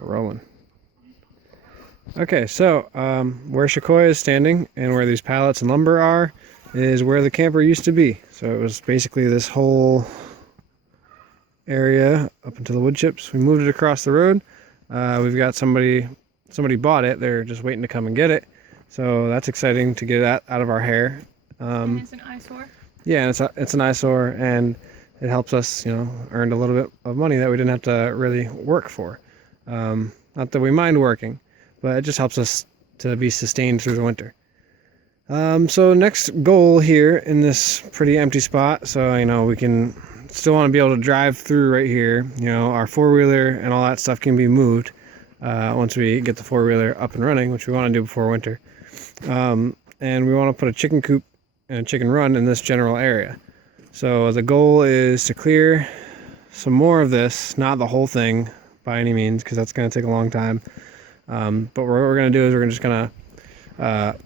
We're rolling. Okay, so where Shakoya is standing and where these pallets and lumber are is where the camper used to be. So it was basically this whole area up into the wood chips. We moved it across the road. We've got somebody bought it. They're just waiting to come and get it. So that's exciting to get that out of our hair. And it's an eyesore. Yeah, it's an eyesore, and it helps us, earn a little bit of money that we didn't have to really work for. Not that we mind working, but it just helps us to be sustained through the winter. So next goal here in this pretty empty spot, so we can still want to be able to drive through right here. Our four-wheeler and all that stuff can be moved once we get the four-wheeler up and running, which we want to do before winter. And we want to put a chicken coop and a chicken run in this general area. So the goal is to clear some more of this, not the whole thing by any means, because that's going to take a long time. But what we're going to do is we're just going to,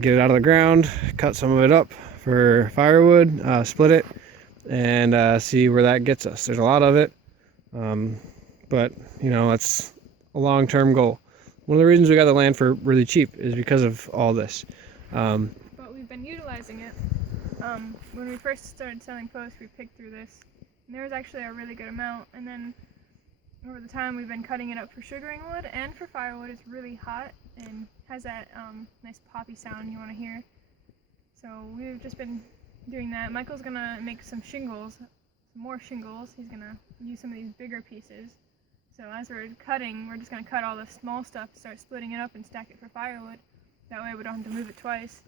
get it out of the ground, cut some of it up for firewood, split it, and see where that gets us. There's a lot of it, but that's a long-term goal. One of the reasons we got the land for really cheap is because of all this. But we've been utilizing it. When we first started selling posts, we picked through this, and there was actually a really good amount. And then over the time, we've been cutting it up for sugaring wood and for firewood. It's really hot and has that nice poppy sound you want to hear. So we've just been doing that. Michael's gonna make some shingles, some more shingles. He's gonna use some of these bigger pieces. So as we're cutting, we're just gonna cut all the small stuff, start splitting it up, and stack it for firewood. That way we don't have to move it twice.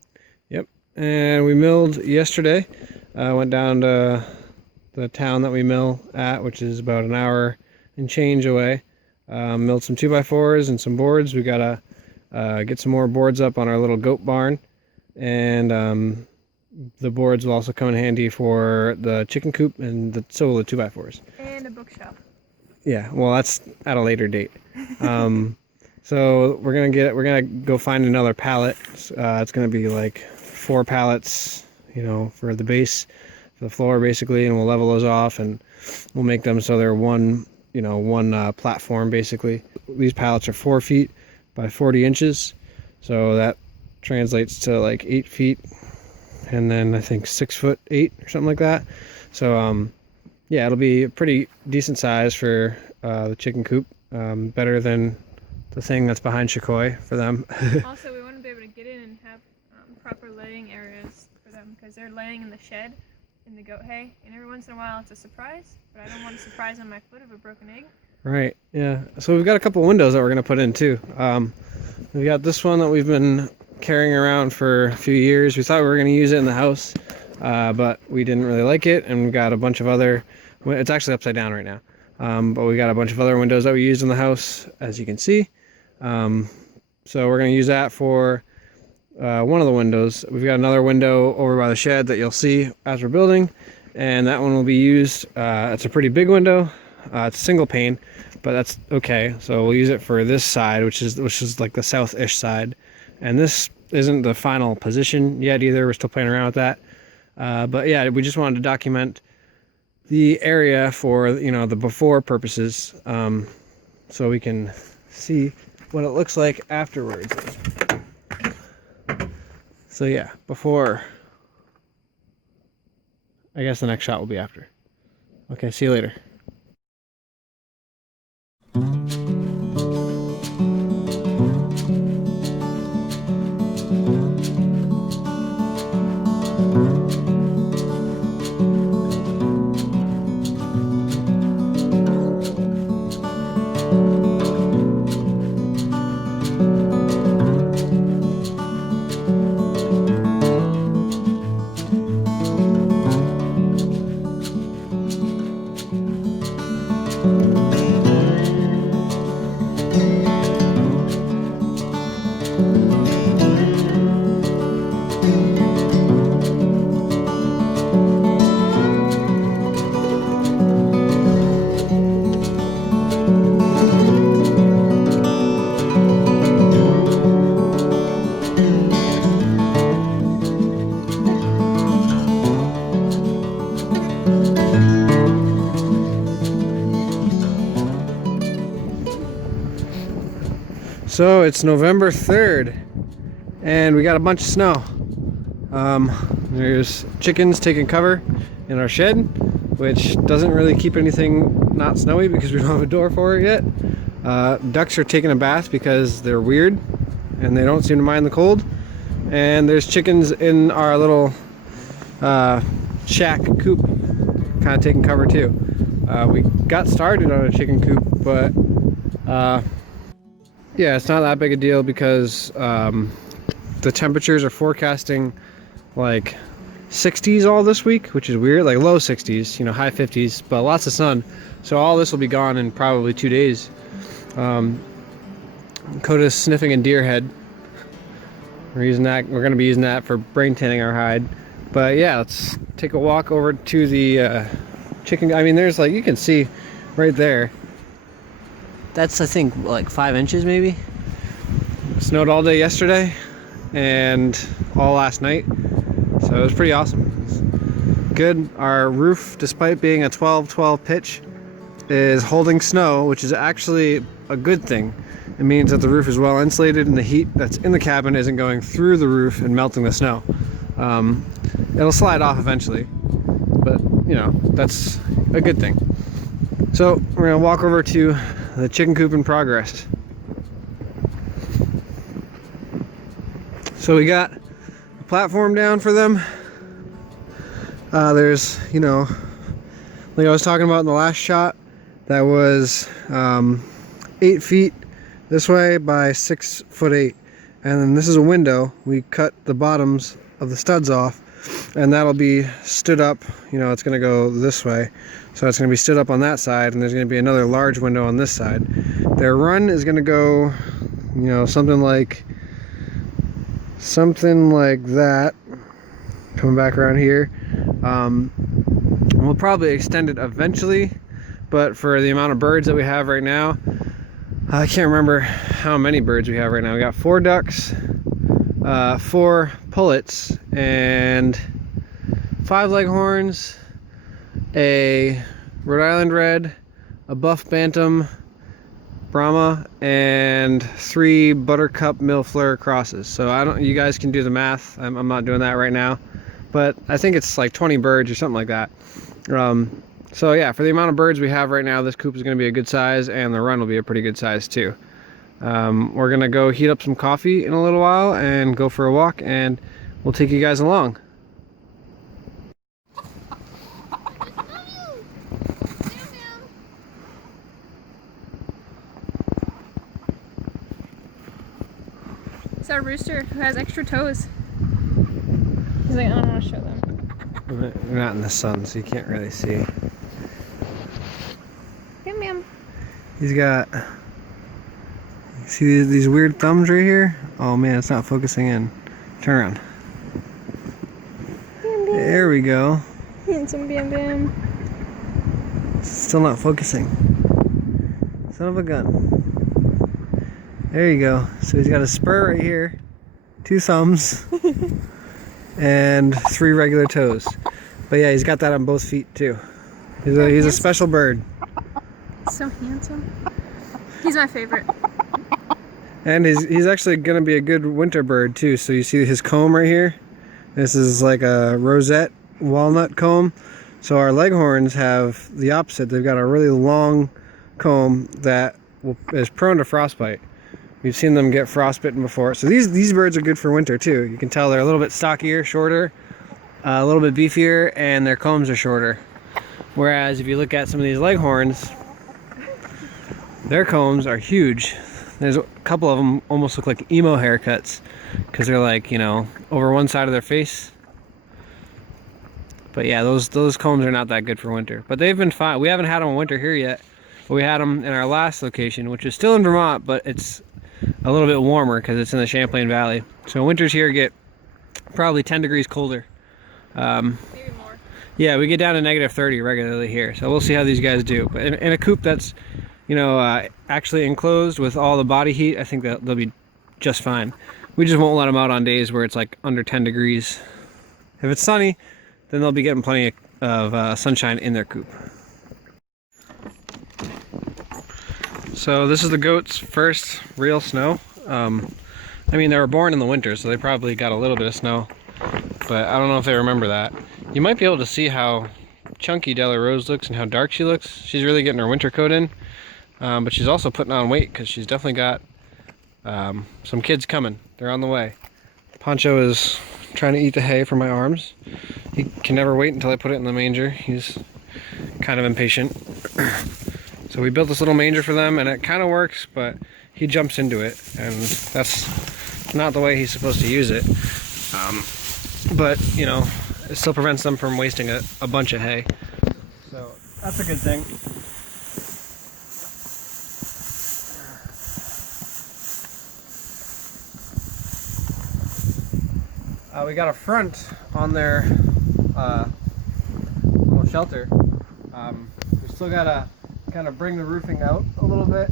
Yep. And we milled yesterday. Went down to the town that we mill at, which is about an hour and change away. Milled some 2x4s and some boards. We gotta get some more boards up on our little goat barn, and the boards will also come in handy for the chicken coop, and so will the 2x4s. And a bookshelf. Yeah, well, that's at a later date. So we're gonna go find another pallet. It's gonna be like 4 pallets, for the base, for the floor basically, and we'll level those off, and we'll make them so they're one platform basically. These pallets are 4 feet by 40 inches, so that translates to like 8 feet, and then I think 6'8" or something like that. So yeah, it'll be a pretty decent size for the chicken coop, better than the thing that's behind Shakoy for them. Also, we want to be able to get in and have proper laying areas for them, because they're laying in the shed in the goat hay, and every once in a while it's a surprise, but I don't want a surprise on my foot of a broken egg. Right, yeah. So we've got a couple windows that we're going to put in too. We got this one that we've been carrying around for a few years. We thought we were going to use it in the house, but we didn't really like it, and we got a bunch of other, it's actually upside down right now, but we got a bunch of other windows that we used in the house, as you can see. So we're going to use that for one of the windows. We've got another window over by the shed that you'll see as we're building, and that one will be used. It's a pretty big window. It's single pane, but that's okay. So we'll use it for this side, which is like the south-ish side. And this isn't the final position yet either. We're still playing around with that. But yeah, we just wanted to document the area for the before purposes, so we can see what it looks like afterwards. So yeah, before. I guess the next shot will be after. Okay, see you later. So it's November 3rd and we got a bunch of snow. There's chickens taking cover in our shed, which doesn't really keep anything not snowy because we don't have a door for it yet. Ducks are taking a bath because they're weird and they don't seem to mind the cold. And there's chickens in our little shack coop, kind of taking cover too. We got started on a chicken coop, but yeah, it's not that big a deal because the temperatures are forecasting like 60s all this week, which is weird, like low 60s, you know, high 50s, but lots of sun. So all this will be gone in probably 2 days. Coda's sniffing a deer head. We're going to be using that for brain tanning our hide. But yeah, let's take a walk over to the chicken. I mean, there's like, you can see right there. That's, I think, like 5 inches maybe. It snowed all day yesterday and all last night. So it was pretty awesome. It was good. Our roof, despite being a 12-12 pitch, is holding snow, which is actually a good thing. It means that the roof is well insulated and the heat that's in the cabin isn't going through the roof and melting the snow. It'll slide off eventually, but you know, that's a good thing. So we're gonna walk over to the chicken coop in progress. So we got a platform down for them. There's, you know, like I was talking about in the last shot, that was 8 feet this way by 6'8", and then this is a window. We cut the bottoms of the studs off, and that'll be stood up. You know, it's going to go this way, so it's going to be stood up on that side, and there's going to be another large window on this side. Their run is going to go, you know, something like that, coming back around here. We'll probably extend it eventually, but for the amount of birds that we have right now, I can't remember how many birds we have right now. We got 4 ducks, 4 pullets, and 5 leghorns, a Rhode Island red, a buff bantam Brahma, and 3 buttercup millefleur crosses. So you guys can do the math. I'm not doing that right now, but I think it's like 20 birds or something like that. So yeah, for the amount of birds we have right now, this coop is going to be a good size, and the run will be a pretty good size too. We're going to go heat up some coffee in a little while and go for a walk, and we'll take you guys along. It's our rooster who has extra toes. He's like, I don't want to show them. We're not in the sun, so you can't really see. Bam bam. He's got, see these weird thumbs right here? Oh man, it's not focusing in. Turn around. Bam bam. There we go. Handsome bam bam. It's still not focusing. Son of a gun. There you go. So he's got a spur right here, 2 thumbs, and 3 regular toes. But yeah, he's got that on both feet too. He's a special bird. So handsome. He's my favorite. And he's actually gonna be a good winter bird too. So you see his comb right here? This is like a rosette walnut comb. So our leghorns have the opposite. They've got a really long comb that is prone to frostbite. We've seen them get frostbitten before. So these birds are good for winter too. You can tell they're a little bit stockier, shorter, a little bit beefier, and their combs are shorter. Whereas if you look at some of these leghorns, their combs are huge. There's a couple of them almost look like emo haircuts because they're like, you know, over one side of their face. But yeah, those combs are not that good for winter. But they've been fine. We haven't had them in winter here yet. But we had them in our last location, which is still in Vermont, but it's a little bit warmer because it's in the Champlain Valley. So winters here get probably 10 degrees colder. Maybe more. Yeah, we get down to -30 regularly here. So we'll see how these guys do. But in a coop that's, you know, actually enclosed with all the body heat, I think that they'll be just fine. We just won't let them out on days where it's like under 10 degrees. If it's sunny, then they'll be getting plenty of sunshine in their coop. So this is the goats' first real snow. I mean, they were born in the winter, so they probably got a little bit of snow, but I don't know if they remember that. You might be able to see how chunky Della Rose looks and how dark she looks. She's really getting her winter coat in, but she's also putting on weight because she's definitely got some kids coming. They're on the way. Poncho is trying to eat the hay from my arms. He can never wait until I put it in the manger. He's kind of impatient. So we built this little manger for them, and it kind of works, but he jumps into it, and that's not the way he's supposed to use it. But, you know, it still prevents them from wasting a bunch of hay. So that's a good thing. We got a front on their little shelter. We still gotta kind of bring the roofing out a little bit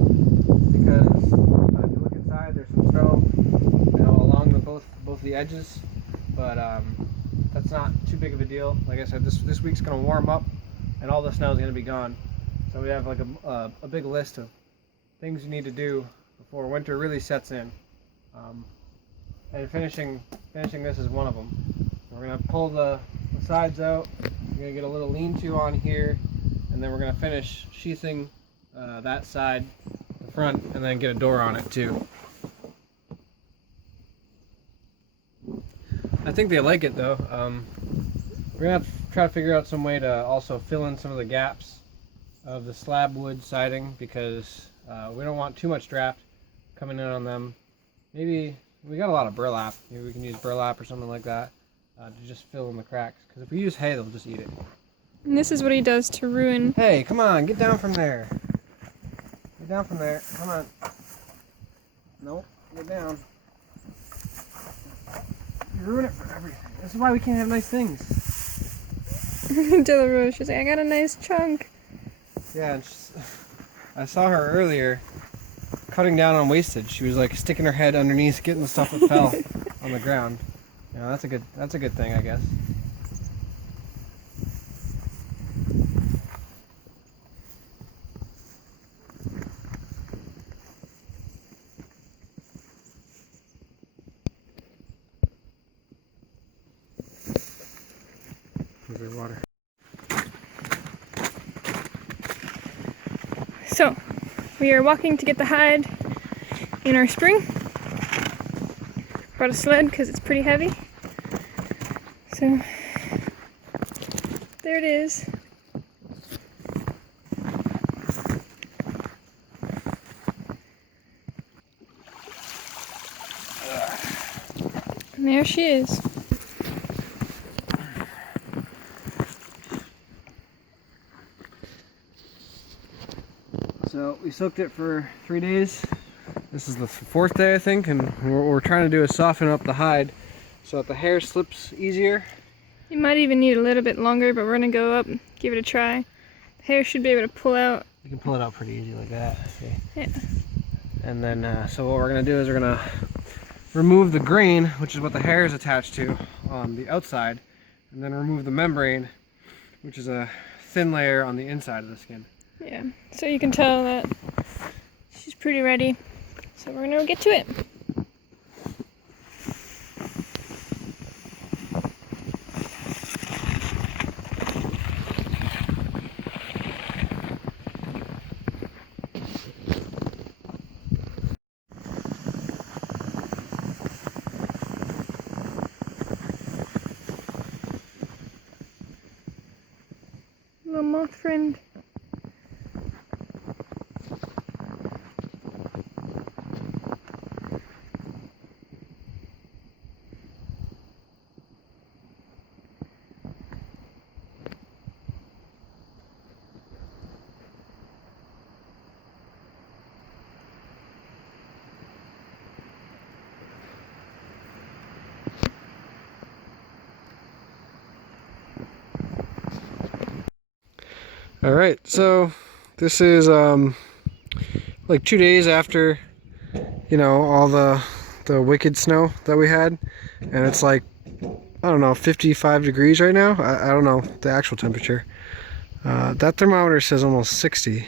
because if you look inside, there's some snow, you know, along the both the edges. But that's not too big of a deal. Like I said, this week's gonna warm up, and all the snow is gonna be gone. So we have like a big list of things you need to do before winter really sets in. And finishing this is one of them. We're gonna pull the sides out. We're gonna get a little lean-to on here, and then we're gonna finish sheathing that side, the front, and then get a door on it too. I think they like it though. We're gonna have to try to figure out some way to also fill in some of the gaps of the slab wood siding because we don't want too much draft coming in on them. Maybe we got a lot of burlap. Maybe we can use burlap or something like that to just fill in the cracks. Because if we use hay, they'll just eat it. And this is what he does to ruin. Hey, come on, get down from there. Get down from there. Come on. Nope, get down. You ruin it for everything. This is why we can't have nice things. Della Rose, she's like, I got a nice chunk. Yeah, and I saw her earlier cutting down on wastage. She was like sticking her head underneath, getting the stuff that fell on the ground. You know, that's a good thing, I guess. There's water. So, we are walking to get the hide in our spring. Brought a sled because it's pretty heavy. So, there it is. And there she is. So we soaked it for 3 days. This is the 4th day, I think, and what we're trying to do is soften up the hide so that the hair slips easier. You might even need a little bit longer, but we're gonna go up and give it a try. The hair should be able to pull out. You can pull it out pretty easy like that. See? Yeah. And then, so what we're gonna do is we're gonna remove the grain, which is what the hair is attached to, on the outside, and then remove the membrane, which is a thin layer on the inside of the skin. Yeah, so you can tell that she's pretty ready. So we're gonna get to it. Little moth friend. All right, so this is like 2 days after, you know, all the wicked snow that we had, and it's like, I don't know, 55 degrees right now. I don't know the actual temperature. That thermometer says almost 60,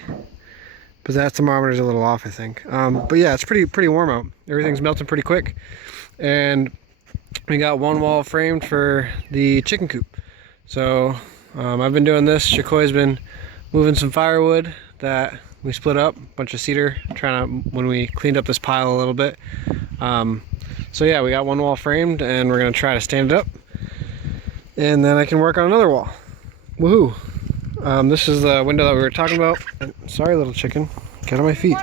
but that thermometer's a little off, I think. But yeah, it's pretty warm out. Everything's melting pretty quick, and we got one wall framed for the chicken coop. So I've been doing this. Shakoi's been moving some firewood that we split up, a bunch of cedar, when we cleaned up this pile a little bit. So yeah, we got one wall framed, and we're gonna try to stand it up, and then I can work on another wall. Woohoo! This is the window that we were talking about. Sorry, little chicken, get on my feet.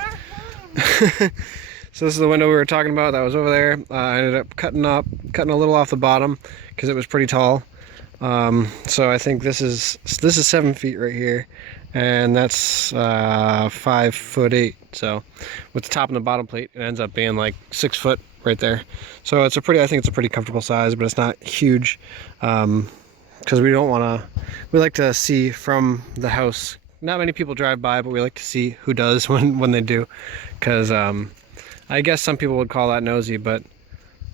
So this is the window we were talking about that was over there. I ended up cutting a little off the bottom because it was pretty tall. So I think this is 7 feet right here, and that's 5'8". So with the top and the bottom plate, it ends up being like 6 foot right there. So I think it's a pretty comfortable size, but it's not huge, because we like to see from the house. Not many people drive by, but we like to see who does when they do, because I guess some people would call that nosy, but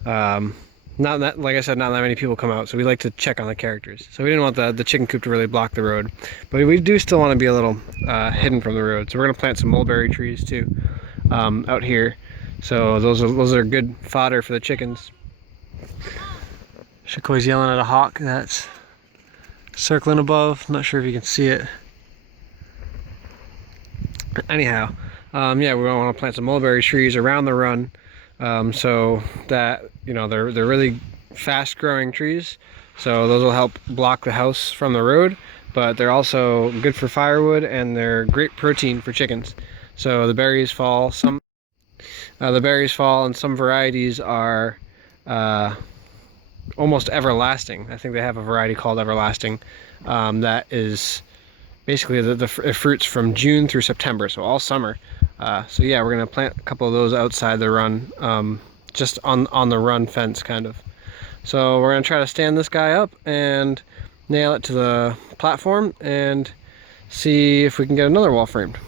not that, like I said, not that many people come out, so we like to check on the characters. So we didn't want the chicken coop to really block the road, but we do still want to be a little hidden from the road. So we're gonna plant some mulberry trees too out here. So those are good fodder for the chickens. Shakoi's yelling at a hawk that's circling above. Not sure if you can see it. Anyhow, yeah, we want to plant some mulberry trees around the run, so that, they're really fast growing trees, so those will help block the house from the road, but they're also good for firewood, and they're great protein for chickens. So the berries fall, and some varieties are almost everlasting. I think they have a variety called everlasting, that is basically the fruits from June through September, so all summer. So yeah, we're gonna plant a couple of those outside the run, just on the run fence kind of. So we're gonna try to stand this guy up and nail it to the platform and see if we can get another wall framed.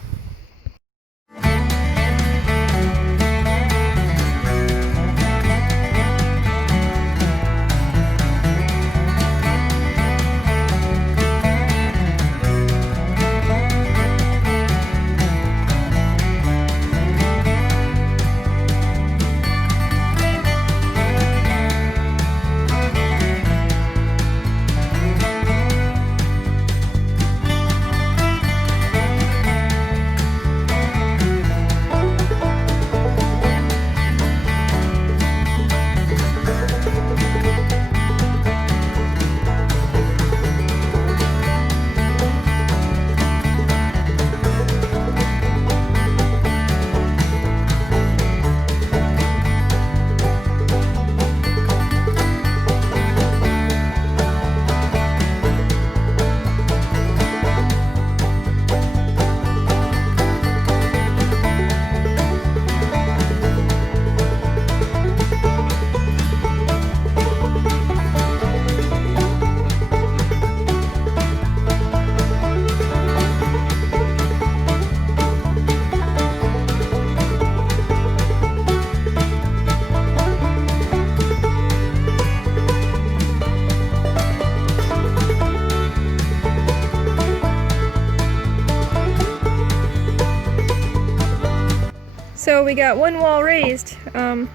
So we got one wall raised. The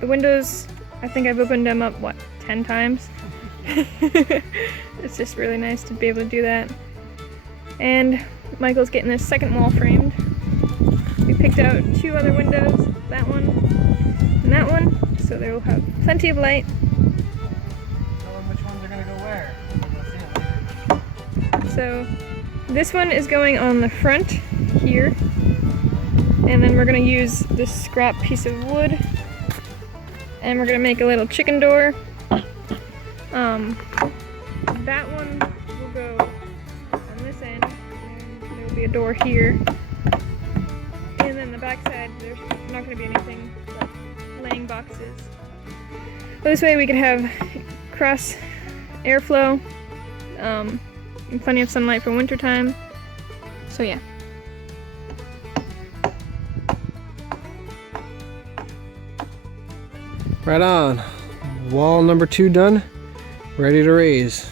windows, I think I've opened them up, 10 times? It's just really nice to be able to do that. And Michael's getting this second wall framed. We picked out 2 other windows, that one and that one, so they will have plenty of light. Tell them which ones are gonna go where. So this one is going on the front here. And then we're gonna use this scrap piece of wood, and we're gonna make a little chicken door. That one will go on this end, and there will be a door here. And then the back side, there's not gonna be anything but laying boxes. But this way we can have cross airflow, and plenty of sunlight for winter time. So yeah. Right on. Wall number 2 done. Ready to raise.